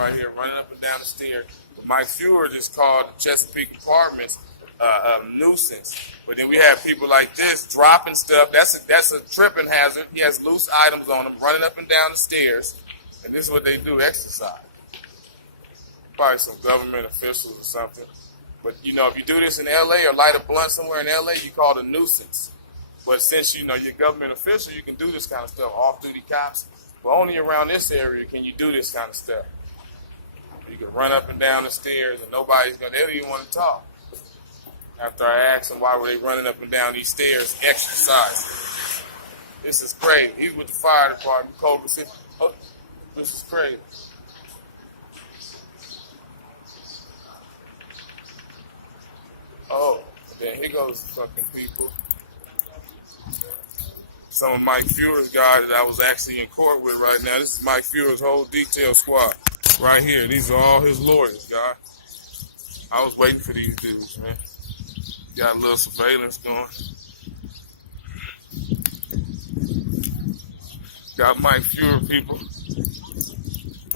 right here running up and down the stairs. Mike Fewer just called the Chesapeake Apartments a nuisance. But then we have people like this dropping stuff. That's a tripping hazard. He has loose items on him, running up and down the stairs. And this is what they do, exercise. Probably some government officials or something. But, you know, if you do this in L.A. or light a blunt somewhere in L.A., you call it a nuisance. But since, you know, you're a government official, you can do this kind of stuff, off-duty cops. But only around this area can you do this kind of stuff. You can run up and down the stairs and nobody's going to, they don't even want to talk. After I asked them why were they running up and down these stairs, exercising. This is crazy. He's with the fire department, Culver City. Oh, this is crazy. Oh, then here goes the fucking people. Some of Mike Fewer's guys that I was actually in court with right now. This is Mike Fewer's whole detail squad right here. These are all his lawyers, guys. I was waiting for these dudes, man. Got a little surveillance going. Got Mike Fewer people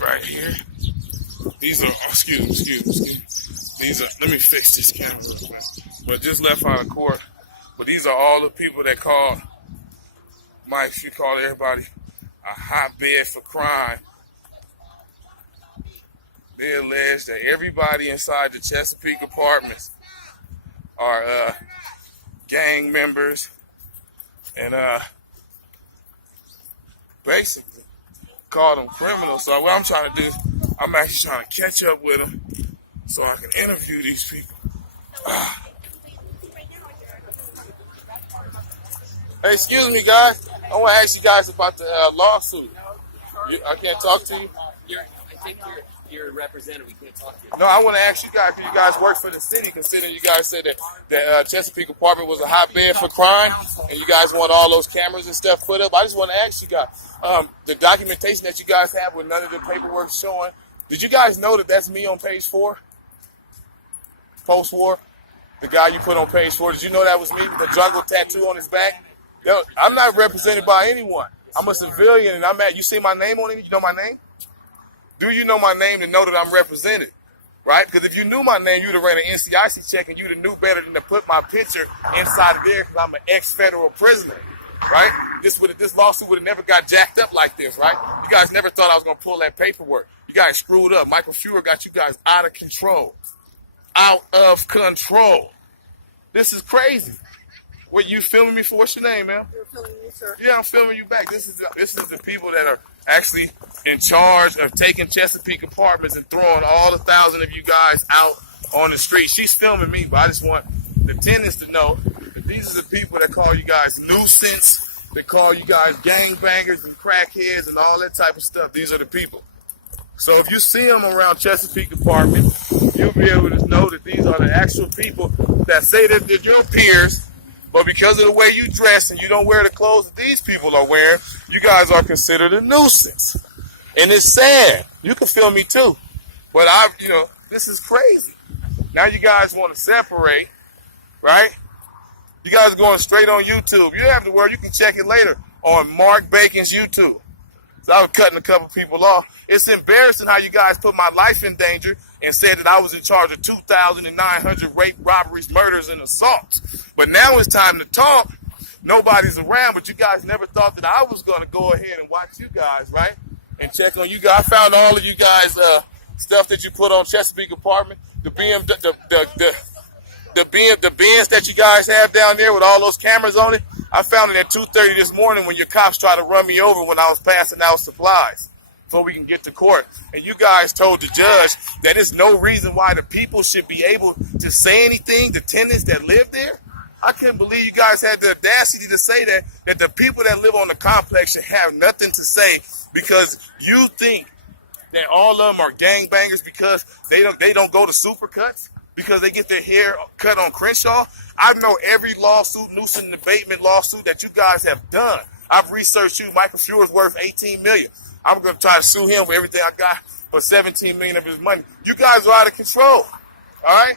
right here. These are, excuse me. These are, let me fix this camera real quick. But just left out of court. But these are all the people that called Mike. She called everybody a hotbed for crime. They allege that everybody inside the Chesapeake Apartments are gang members and basically called them criminals. So what I'm trying to do, I'm actually trying to catch up with them so I can interview these people. Hey, excuse me, guys. I want to ask you guys about the lawsuit. I can't talk to you. I think you're a representative. We can't talk to you. No, I want to ask you guys, do you guys work for the city, considering you guys said that Chesapeake Apartment was a hotbed for crime, and you guys want all those cameras and stuff put up? I just want to ask you guys, the documentation that you guys have with none of the paperwork showing, did you guys know that that's me on page 4? Post-war? The guy you put on page 4, did you know that was me with the jungle tattoo on his back? Yo, I'm not represented by anyone. I'm a civilian, and you see my name on it? You know my name? Do you know my name to know that I'm represented? Right? Because if you knew my name, you'd have ran an NCIC check, and you'd have knew better than to put my picture inside of there because I'm an ex-federal prisoner. Right? This lawsuit would have never got jacked up like this, right? You guys never thought I was going to pull that paperwork. You guys screwed up. Michael Fewer got you guys out of control. Out of control. This is crazy. Wait, you filming me for? What's your name, man? You're filming me, sir. Yeah, I'm filming you back. This is the people that are actually in charge of taking Chesapeake Apartments and throwing all 1,000 of you guys out on the street. She's filming me, but I just want the tenants to know that these are the people that call you guys nuisance. They call you guys gangbangers and crackheads and all that type of stuff. These are the people. So if you see them around Chesapeake Apartment, you'll be able to know that these are the actual people that say that they're your peers. But because of the way you dress and you don't wear the clothes that these people are wearing, you guys are considered a nuisance. And it's sad. You can feel me too. But this is crazy. Now you guys want to separate, right? You guys are going straight on YouTube. You don't have to worry. You can check it later on Mark Bacon's YouTube. So I was cutting a couple people off. It's embarrassing how you guys put my life in danger and said that I was in charge of 2,900 rape, robberies, murders, and assaults. But now it's time to talk. Nobody's around, but you guys never thought that I was going to go ahead and watch you guys, right? And check on you guys. I found all of you guys stuff that you put on Chesapeake Apartment. The Benz that you guys have down there with all those cameras on it. I found it at 2:30 this morning when your cops tried to run me over when I was passing out supplies so we can get to court. And you guys told the judge that there's no reason why the people should be able to say anything, the tenants that live there. I couldn't believe you guys had the audacity to say that the people that live on the complex should have nothing to say because you think that all of them are gangbangers because they don't go to Supercuts, because they get their hair cut on Crenshaw. I know every lawsuit, nuisance and abatement lawsuit that you guys have done. I've researched you. Michael Fewer is worth $18 million. I'm going to try to sue him for everything I got for $17 million of his money. You guys are out of control. All right?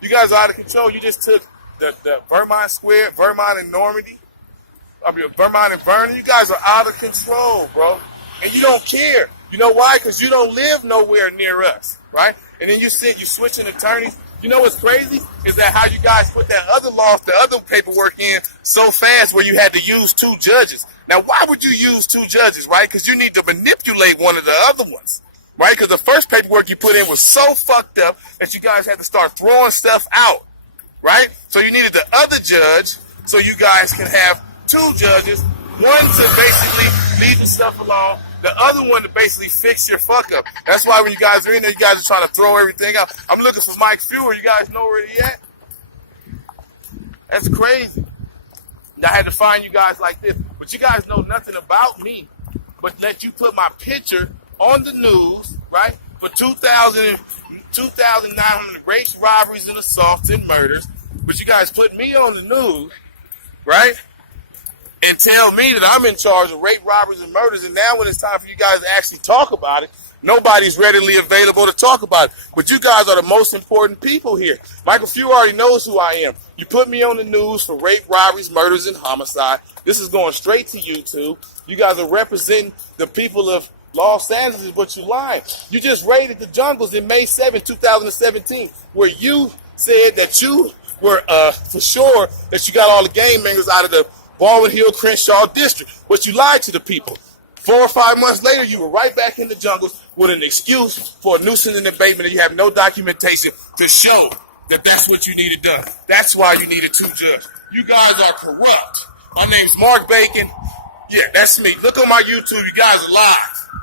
You guys are out of control. You just took the Vermont Square, Vermont and Normandy, Vermont and Vernon. You guys are out of control, bro. And you don't care. You know why? Because you don't live nowhere near us, right? And then you switching attorneys. You know what's crazy is that how you guys put that other law, the other paperwork in so fast where you had to use 2 judges. Now, why would you use 2 judges, right? Because you need to manipulate one of the other ones, right? Because the first paperwork you put in was so fucked up that you guys had to start throwing stuff out, right? So you needed the other judge so you guys can have 2 judges, one to basically leave the stuff alone, the other one to basically fix your fuck up. That's why when you guys are in there, you guys are trying to throw everything out. I'm looking for Mike Fewer. You guys know where he at? That's crazy. I had to find you guys like this. But you guys know nothing about me. But let you put my picture on the news, right? For 2,900 rapes, robberies, and assaults and murders. But you guys put me on the news, right? And tell me that I'm in charge of rape, robberies, and murders. And now when it's time for you guys to actually talk about it, nobody's readily available to talk about it. But you guys are the most important people here. Michael Few already knows who I am. You put me on the news for rape, robberies, murders, and homicide. This is going straight to YouTube. You guys are representing the people of Los Angeles, but you lied. You just raided the jungles in May 7, 2017, where you said that you were for sure that you got all the game bangers out of the Baldwin Hill Crenshaw district, but you lied to the people. 4 or 5 months later, you were right back in the jungles with an excuse for a nuisance and abatement, and you have no documentation to show that that's what you needed done. That's why you needed 2 judges. You guys are corrupt. My name's Mark Bacon. Yeah, that's me. Look on my YouTube. You guys are live.